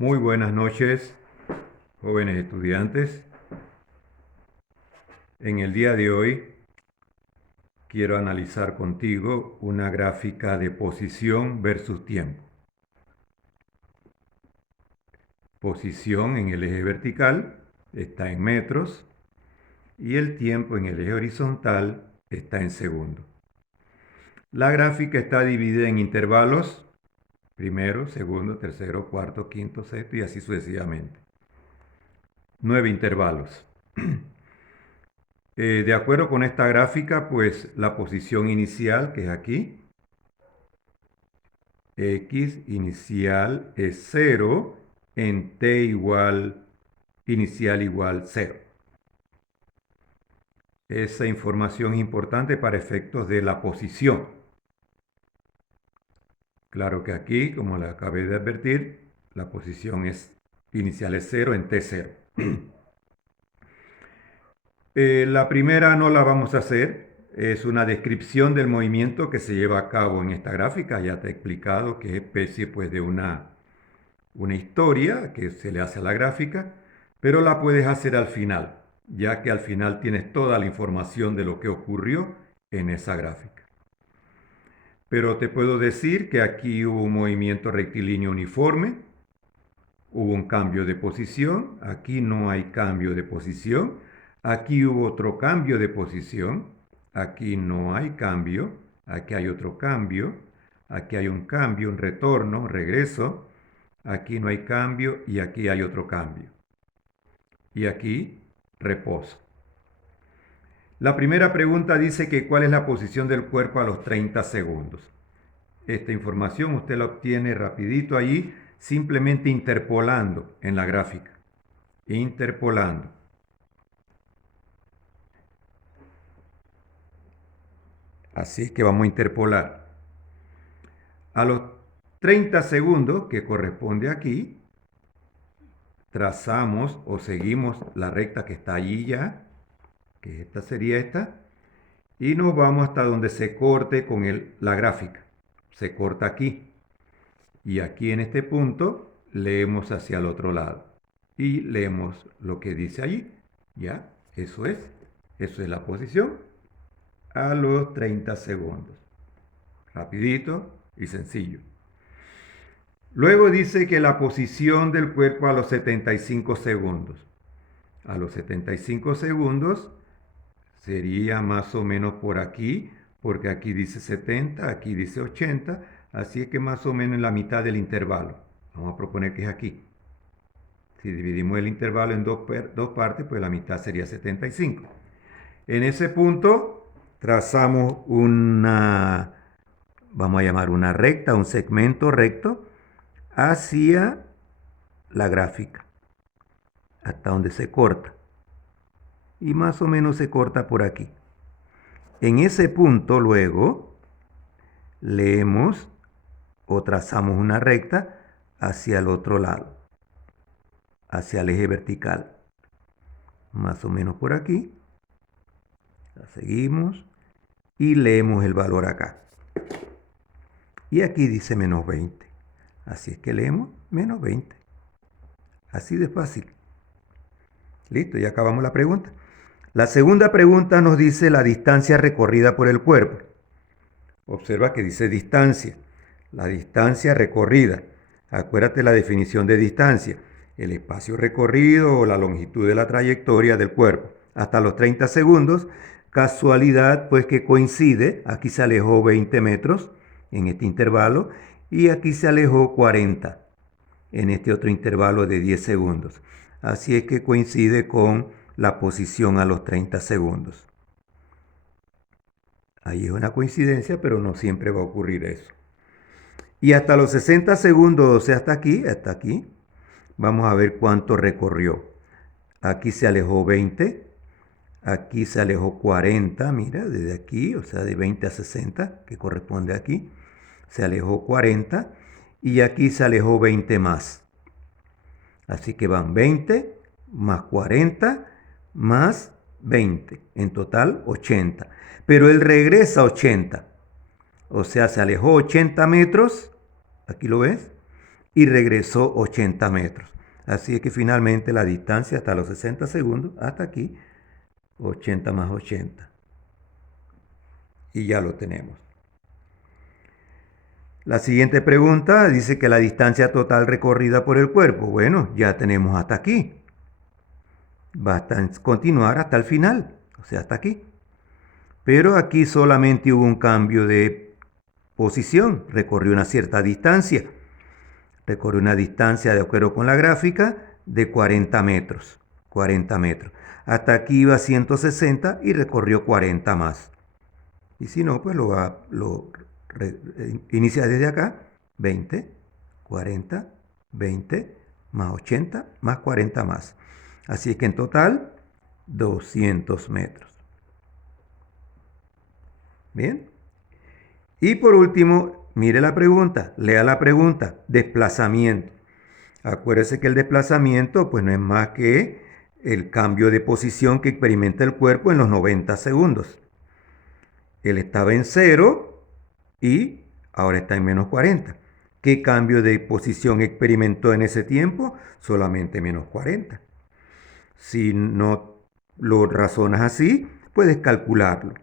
Muy buenas noches, jóvenes estudiantes. En el día de hoy quiero analizar contigo una gráfica de posición versus tiempo. Posición en el eje vertical está en metros y el tiempo en el eje horizontal está en segundos. La gráfica está dividida en intervalos, primero, segundo, tercero, cuarto, quinto, sexto y así sucesivamente. 9 intervalos. De acuerdo con esta gráfica, pues la posición inicial, que es aquí, x inicial es 0 en t igual inicial igual 0. Esa información es importante para efectos de la posición. Claro que aquí, como le acabé de advertir, la posición inicial es 0 en t0. La primera no la vamos a hacer. Es una descripción del movimiento que se lleva a cabo en esta gráfica. Ya te he explicado que es especie pues, de una historia que se le hace a la gráfica, pero la puedes hacer al final, ya que al final tienes toda la información de lo que ocurrió en esa gráfica. Pero te puedo decir que aquí hubo un movimiento rectilíneo uniforme, hubo un cambio de posición, aquí no hay cambio de posición, aquí hubo otro cambio de posición, aquí no hay cambio, aquí hay otro cambio, aquí hay un cambio, un retorno, un regreso, aquí no hay cambio y aquí hay otro cambio. Y aquí reposo. La primera pregunta dice que cuál es la posición del cuerpo a los 30 segundos. Esta información usted la obtiene rapidito allí, simplemente interpolando en la gráfica. Interpolando. Así que vamos a interpolar. A los 30 segundos, que corresponde aquí, trazamos o seguimos la recta que está allí ya, que esta sería esta, y nos vamos hasta donde se corte con la gráfica. Se corta aquí. Y aquí en este punto leemos hacia el otro lado. Y leemos lo que dice allí. ¿Ya? Eso es. Eso es la posición a los 30 segundos. Rapidito y sencillo. Luego dice que la posición del cuerpo a los 75 segundos. A los 75 segundos sería más o menos por aquí, porque aquí dice 70, aquí dice 80, así es que más o menos en la mitad del intervalo. Vamos a proponer que es aquí. Si dividimos el intervalo en dos partes, pues la mitad sería 75. En ese punto trazamos una, vamos a llamar una recta, un segmento recto, hacia la gráfica, hasta donde se corta. Y más o menos se corta por aquí. En ese punto luego leemos o trazamos una recta hacia el otro lado, hacia el eje vertical. Más o menos por aquí. La seguimos y leemos el valor acá. Y aquí dice menos 20. Así es que leemos menos 20. Así de fácil. Listo, ya acabamos la pregunta. La segunda pregunta nos dice la distancia recorrida por el cuerpo. Observa que dice distancia. La distancia recorrida. Acuérdate la definición de distancia. El espacio recorrido o la longitud de la trayectoria del cuerpo. Hasta los 30 segundos. Casualidad, pues que coincide. Aquí se alejó 20 metros en este intervalo. Y aquí se alejó 40 en este otro intervalo de 10 segundos. Así es que coincide con la posición a los 30 segundos. Ahí es una coincidencia, pero no siempre va a ocurrir eso. Y hasta los 60 segundos, o sea, hasta aquí, vamos a ver cuánto recorrió. Aquí se alejó 20, aquí se alejó 40, mira, desde aquí, o sea, de 20 a 60, que corresponde aquí, se alejó 40 y aquí se alejó 20 más. Así que van 20 más 40 más 20, en total 80. Pero él regresa 80, o sea, se alejó 80 metros, aquí lo ves, y regresó 80 metros. Así es que finalmente la distancia hasta los 60 segundos, hasta aquí, 80 más 80. Y ya lo tenemos. La siguiente pregunta dice que la distancia total recorrida por el cuerpo. Bueno, ya tenemos hasta aquí. Basta continuar hasta el final, o sea, hasta aquí. Pero aquí solamente hubo un cambio de posición. Recorrió una cierta distancia. Recorrió una distancia, de acuerdo con la gráfica, de 40 metros. 40 metros. Hasta aquí iba a 160 y recorrió 40 más. Y si no, pues inicia desde acá. 20, 40, 20, más 80, más 40 más. Así es que en total, 200 metros. Bien. Y por último, mire la pregunta, lea la pregunta, desplazamiento. Acuérdese que el desplazamiento pues no es más que el cambio de posición que experimenta el cuerpo en los 90 segundos. Él estaba en 0 y ahora está en menos 40. ¿Qué cambio de posición experimentó en ese tiempo? Solamente menos 40. Si no lo razonas así, puedes calcularlo.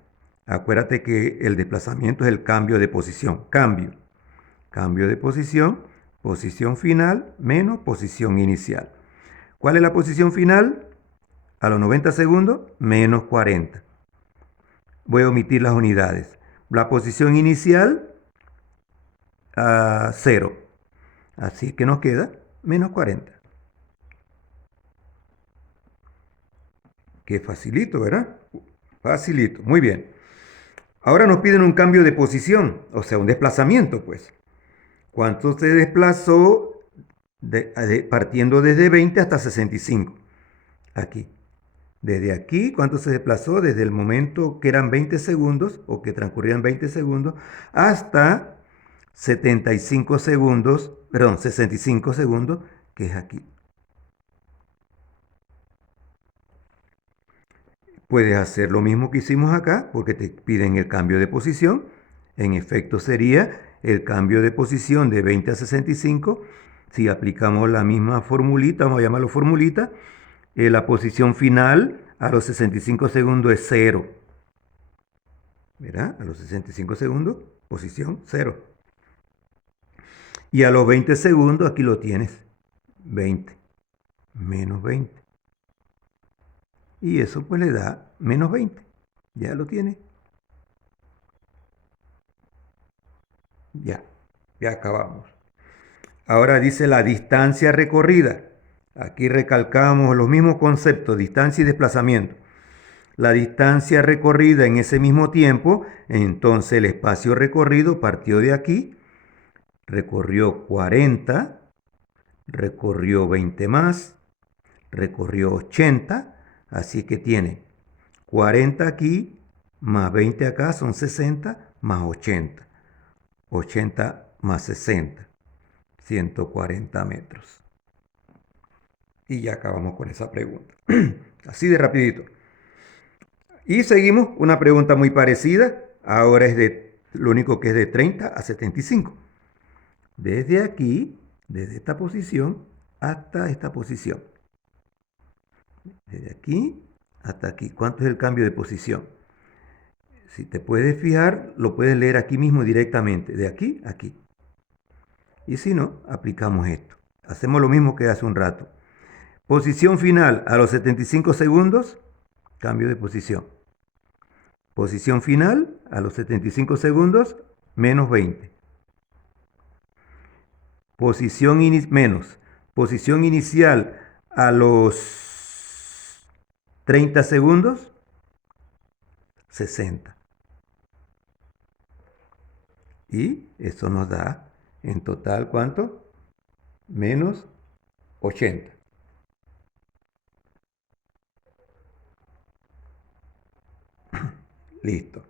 Acuérdate que el desplazamiento es el cambio de posición. Cambio de posición, posición final menos posición inicial. ¿Cuál es la posición final? A los 90 segundos, menos 40. Voy a omitir las unidades. La posición inicial, a 0. Así que nos queda menos 40. Qué facilito, ¿verdad? Facilito, muy bien. Ahora nos piden un cambio de posición, o sea, un desplazamiento, pues. ¿Cuánto se desplazó partiendo desde 20 hasta 65? Aquí. Desde aquí, ¿cuánto se desplazó? Desde el momento que eran 20 segundos, o que transcurrían 20 segundos, hasta 75 segundos, perdón, 65 segundos, que es aquí. Puedes hacer lo mismo que hicimos acá, porque te piden el cambio de posición. En efecto, sería el cambio de posición de 20 a 65. Si aplicamos la misma formulita, vamos a llamarlo formulita, la posición final a los 65 segundos es 0. ¿Verdad? A los 65 segundos, posición 0. Y a los 20 segundos, aquí lo tienes. 20 menos 20. Y eso pues le da menos 20. Ya lo tiene. Ya acabamos. Ahora dice la distancia recorrida. Aquí recalcamos los mismos conceptos, distancia y desplazamiento. La distancia recorrida en ese mismo tiempo, entonces el espacio recorrido partió de aquí, recorrió 40, recorrió 20 más, recorrió 80, así que tiene 40 aquí, más 20 acá son 60, más 80. 80 más 60, 140 metros. Y ya acabamos con esa pregunta. Así de rapidito. Y seguimos una pregunta muy parecida. Ahora es lo único que es de 30 a 75. Desde aquí, desde esta posición hasta esta posición. Desde aquí hasta aquí. ¿Cuánto es el cambio de posición? Si te puedes fijar, lo puedes leer aquí mismo directamente. De aquí a aquí. Y si no, aplicamos esto. Hacemos lo mismo que hace un rato. Posición final a los 75 segundos, cambio de posición. Posición final a los 75 segundos, menos 20. Posición menos. Posición inicial a los 30 segundos, 60. Y eso nos da en total, ¿cuánto? Menos 80. Listo.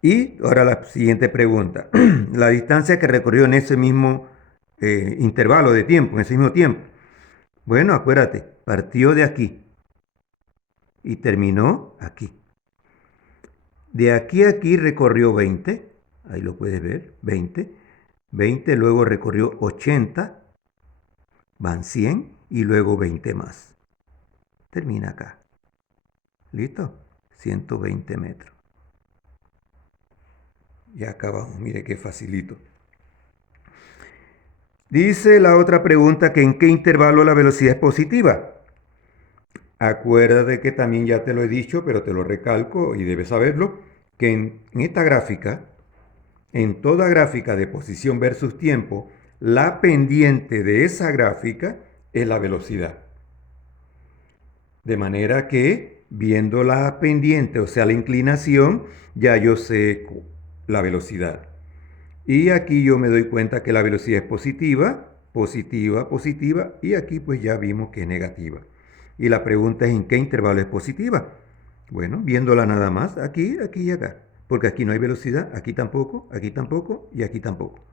Y ahora la siguiente pregunta. La distancia que recorrió en ese mismo intervalo de tiempo, en ese mismo tiempo. Bueno, acuérdate, partió de aquí y terminó aquí. De aquí a aquí recorrió 20. Ahí lo puedes ver, 20. 20, luego recorrió 80, van 100 y luego 20 más. Termina acá. ¿Listo? 120 metros. Y acá vamos, mire qué facilito. Dice la otra pregunta que en qué intervalo la velocidad es positiva. Acuérdate que también ya te lo he dicho, pero te lo recalco y debes saberlo, que en esta gráfica, en toda gráfica de posición versus tiempo, la pendiente de esa gráfica es la velocidad. De manera que viendo la pendiente, o sea, la inclinación, ya yo sé la velocidad. Y aquí yo me doy cuenta que la velocidad es positiva, positiva, positiva, y aquí pues ya vimos que es negativa. Y la pregunta es en qué intervalo es positiva. Bueno, viéndola nada más, aquí, aquí y acá. Porque aquí no hay velocidad, aquí tampoco y aquí tampoco.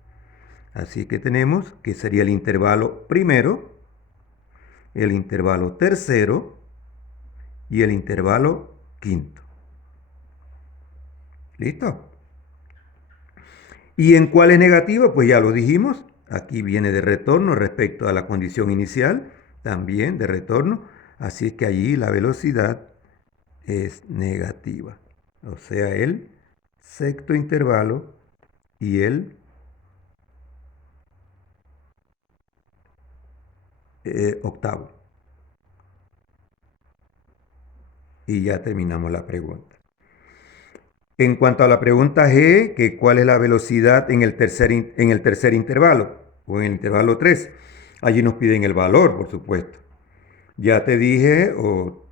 Así que tenemos que sería el intervalo primero, el intervalo tercero y el intervalo quinto. ¿Listo? ¿Y en cuál es negativa? Pues ya lo dijimos. Aquí viene de retorno respecto a la condición inicial, también de retorno. Así es que allí la velocidad es negativa. O sea, el sexto intervalo y el octavo. Y ya terminamos la pregunta. En cuanto a la pregunta G, que cuál es la velocidad en el tercer intervalo o en el intervalo 3, allí nos piden el valor, por supuesto. Ya te dije, o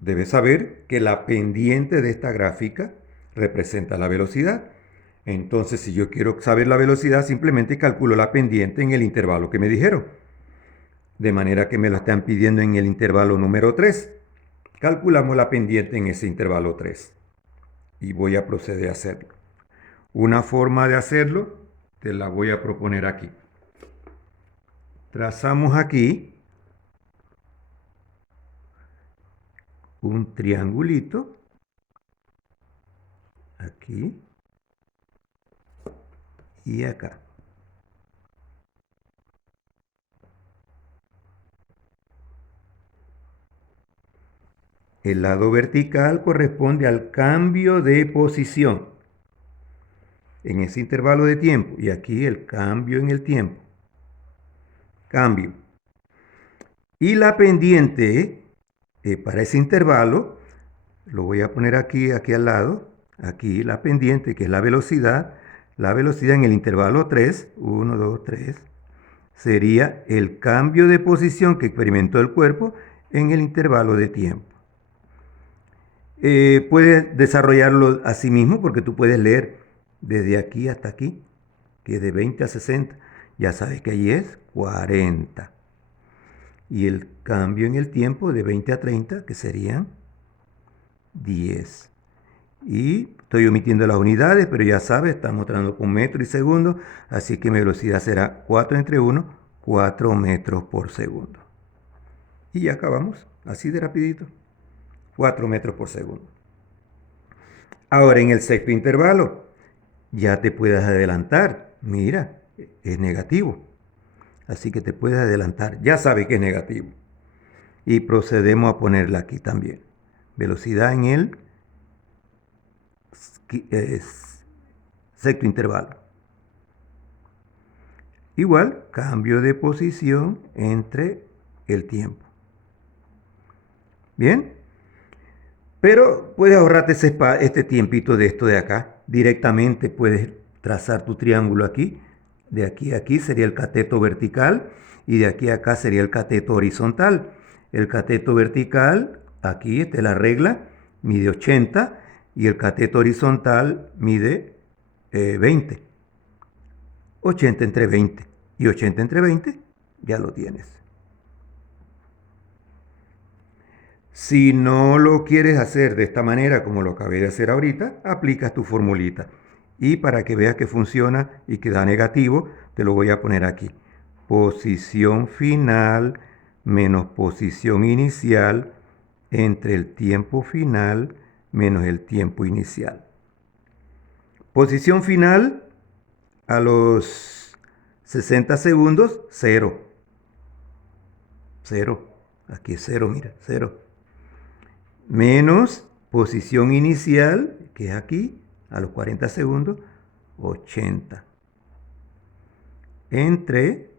debes saber, que la pendiente de esta gráfica representa la velocidad. Entonces, si yo quiero saber la velocidad, simplemente calculo la pendiente en el intervalo que me dijeron. De manera que me la están pidiendo en el intervalo número 3. Calculamos la pendiente en ese intervalo 3. Y voy a proceder a hacerlo. Una forma de hacerlo te la voy a proponer aquí. Trazamos aquí un triangulito. Aquí y acá. El lado vertical corresponde al cambio de posición en ese intervalo de tiempo. Y aquí el cambio en el tiempo. Cambio. Y la pendiente para ese intervalo, lo voy a poner aquí, aquí al lado. Aquí la pendiente, que es la velocidad. La velocidad en el intervalo 3, 1, 2, 3, sería el cambio de posición que experimentó el cuerpo en el intervalo de tiempo. Puedes desarrollarlo a sí mismo porque tú puedes leer desde aquí hasta aquí, que es de 20 a 60. Ya sabes que ahí es 40. Y el cambio en el tiempo de 20 a 30, que serían 10. Y estoy omitiendo las unidades, pero ya sabes, estamos mostrando con metro y segundo, así que mi velocidad será 4 entre 1, 4 metros por segundo. Y ya acabamos, así de rapidito. 4 metros por segundo. Ahora en el sexto intervalo, ya te puedes adelantar. Mira, es negativo. Así que te puedes adelantar. Ya sabes que es negativo. Y procedemos a ponerla aquí también. Velocidad en el sexto intervalo. Igual, cambio de posición entre el tiempo. Bien. Pero puedes ahorrarte este tiempito de esto de acá. Directamente puedes trazar tu triángulo aquí. De aquí a aquí sería el cateto vertical y de aquí a acá sería el cateto horizontal. El cateto vertical, aquí está la regla, mide 80 y el cateto horizontal mide 20. 80 entre 20 y 80 entre 20 ya lo tienes. Si no lo quieres hacer de esta manera como lo acabé de hacer ahorita, aplicas tu formulita. Y para que veas que funciona y que da negativo, te lo voy a poner aquí. Posición final menos posición inicial entre el tiempo final menos el tiempo inicial. Posición final a los 60 segundos, 0. 0. Aquí es 0, mira, 0. Menos posición inicial, que es aquí, a los 40 segundos, 80. Entre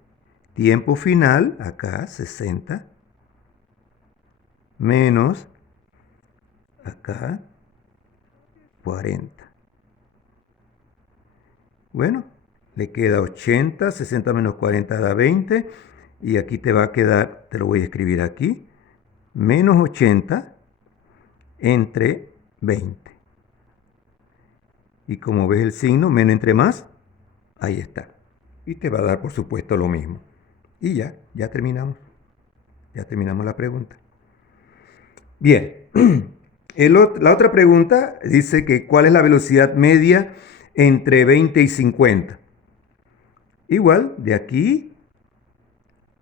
tiempo final, acá, 60. Menos, acá, 40. Bueno, le queda 80, 60 menos 40 da 20. Y aquí te va a quedar, te lo voy a escribir aquí, menos 80 entre 20. Y como ves el signo, menos entre más, ahí está. Y te va a dar, por supuesto, lo mismo. Y ya terminamos. Ya terminamos la pregunta. Bien, la otra pregunta dice que ¿cuál es la velocidad media entre 20 y 50? Igual, de aquí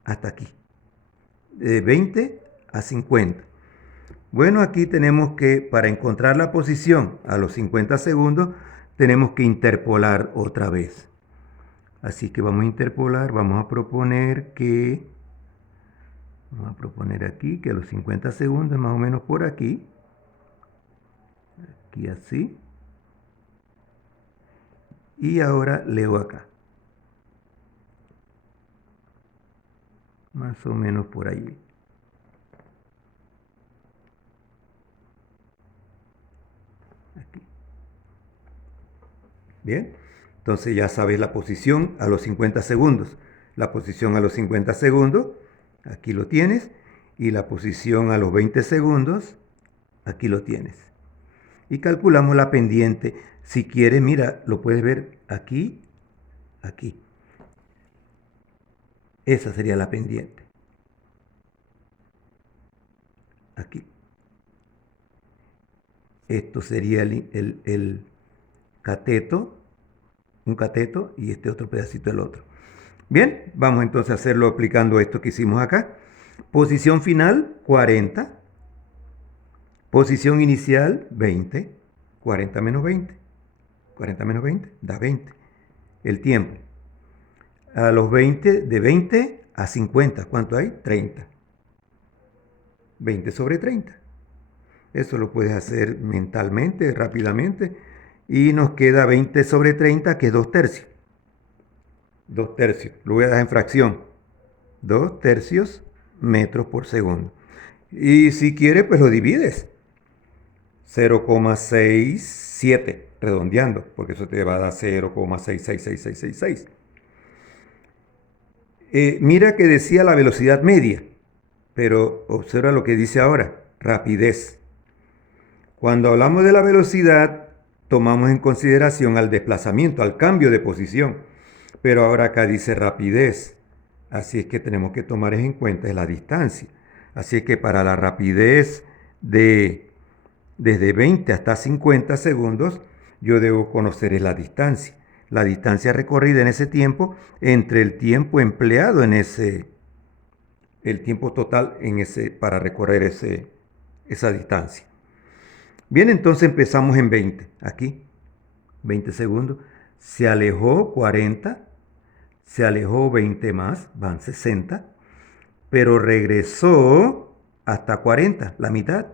hasta aquí. De 20 a 50. Bueno, aquí tenemos que, para encontrar la posición a los 50 segundos, tenemos que interpolar otra vez. Así que vamos a interpolar, vamos a proponer aquí que a los 50 segundos, más o menos por aquí. Aquí así. Y ahora leo acá. Más o menos por ahí. Aquí. Bien. Entonces ya sabes la posición a los 50 segundos. La posición a los 50 segundos, aquí lo tienes. Y la posición a los 20 segundos, aquí lo tienes. Y calculamos la pendiente. Si quieres, mira, lo puedes ver aquí, aquí. Esa sería la pendiente. Aquí. Esto sería el cateto, un cateto, y este otro pedacito del otro. Bien, vamos entonces a hacerlo aplicando esto que hicimos acá. Posición final, 40. Posición inicial, 20. 40 menos 20. 40 menos 20 da 20. El tiempo. A los 20, de 20 a 50, ¿cuánto hay? 30. 20 sobre 30. Eso lo puedes hacer mentalmente, rápidamente. Y nos queda 20 sobre 30, que es 2 tercios. 2 tercios. Lo voy a dejar en fracción. 2 tercios metros por segundo. Y si quieres, pues lo divides. 0,67, redondeando, porque eso te va a dar 0,666666. Mira que decía la velocidad media, pero observa lo que dice ahora, rapidez. Cuando hablamos de la velocidad, tomamos en consideración al desplazamiento, al cambio de posición. Pero ahora acá dice rapidez. Así es que tenemos que tomar en cuenta la distancia. Así es que para la rapidez desde 20 hasta 50 segundos, yo debo conocer la distancia. La distancia recorrida en ese tiempo entre el tiempo empleado en el tiempo total para recorrer esa distancia. Bien, entonces empezamos en 20. Aquí, 20 segundos. Se alejó 40. Se alejó 20 más, van 60. Pero regresó hasta 40, la mitad.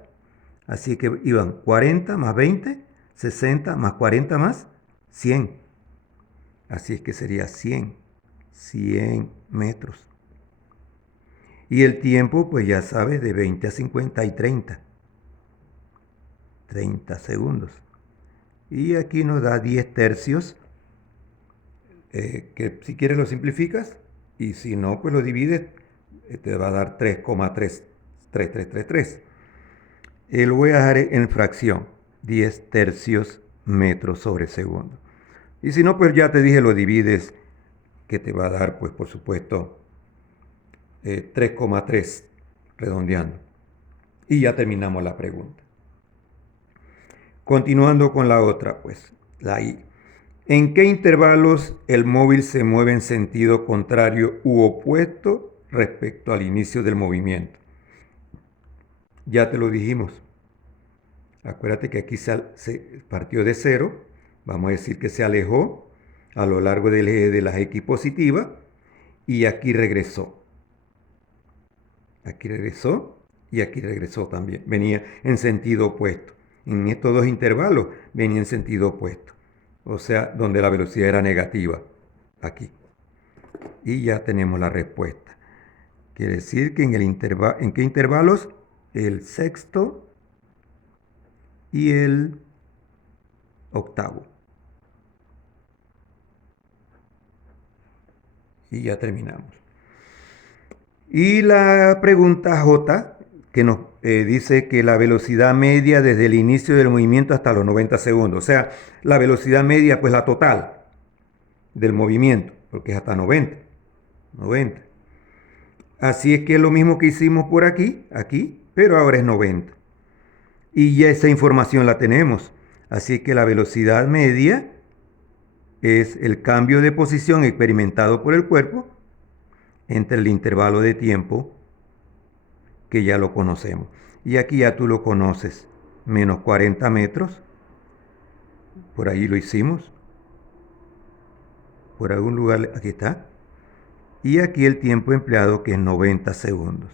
Así que iban 40 más 20, 60 más 40 más 100. Así es que sería 100 metros. Y el tiempo, pues ya sabes, de 20 a 50 y 30 segundos. Y aquí nos da 10 tercios, que si quieres lo simplificas, y si no, pues lo divides, te va a dar 3,3333. Lo voy a dejar en fracción, 10 tercios metros sobre segundo. Y si no, pues ya te dije, lo divides, que te va a dar, pues por supuesto, 3,3 redondeando. Y ya terminamos la pregunta. Continuando con la otra, pues, la I. ¿En qué intervalos el móvil se mueve en sentido contrario u opuesto respecto al inicio del movimiento? Ya te lo dijimos. Acuérdate que aquí se partió de 0. Vamos a decir que se alejó a lo largo del eje de la X positiva y aquí regresó. Aquí regresó y aquí regresó también. Venía en sentido opuesto. En estos dos intervalos venía en sentido opuesto. O sea, donde la velocidad era negativa. Aquí. Y ya tenemos la respuesta. Quiere decir que ¿en qué intervalos? El sexto y el octavo. Y ya terminamos. Y la pregunta J, que nos dice que la velocidad media desde el inicio del movimiento hasta los 90 segundos. O sea, la velocidad media, pues la total del movimiento, porque es hasta 90. 90. Así es que es lo mismo que hicimos por aquí, pero ahora es 90. Y ya esa información la tenemos. Así que la velocidad media es el cambio de posición experimentado por el cuerpo entre el intervalo de tiempo que ya lo conocemos. Y aquí ya tú lo conoces. Menos 40 metros. Por ahí lo hicimos. Por algún lugar, aquí está. Y aquí el tiempo empleado, que es 90 segundos.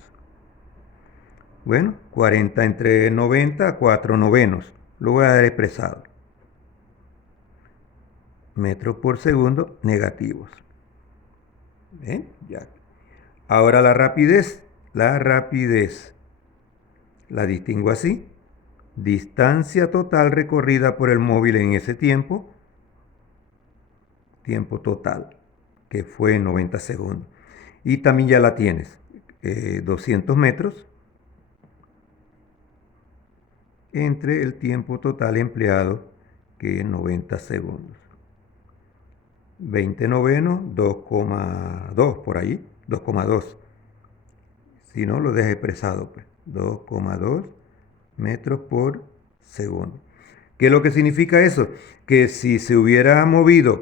Bueno, 40 entre 90, 4 novenos. Lo voy a dar expresado. Metros por segundo negativos. ¿Ven? Ya. Ahora la rapidez. La rapidez la distingo así. Distancia total recorrida por el móvil en ese tiempo. Tiempo total, que fue 90 segundos. Y también ya la tienes. 200 metros entre el tiempo total empleado, que es 90 segundos. 20 novenos, 2,2 por ahí, 2,2. Si no, lo deja expresado, pues. 2,2 metros por segundo. ¿Qué es lo que significa eso? Que si se hubiera movido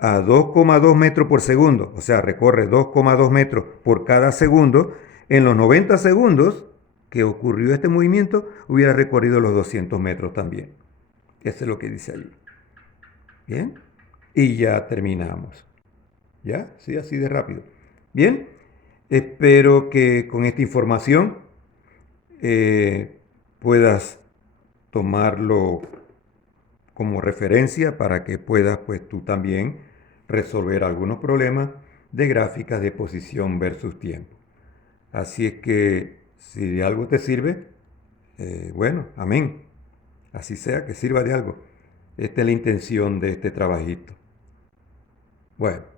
a 2,2 metros por segundo, o sea, recorre 2,2 metros por cada segundo, en los 90 segundos que ocurrió este movimiento, hubiera recorrido los 200 metros también. Eso es lo que dice allí. Bien. Y ya terminamos. ¿Ya? Sí, así de rápido. Bien. Espero que con esta información puedas tomarlo como referencia para que puedas, pues, tú también resolver algunos problemas de gráficas de posición versus tiempo. Así es que si de algo te sirve, bueno, amén. Así sea, que sirva de algo. Esta es la intención de este trabajito. Bueno.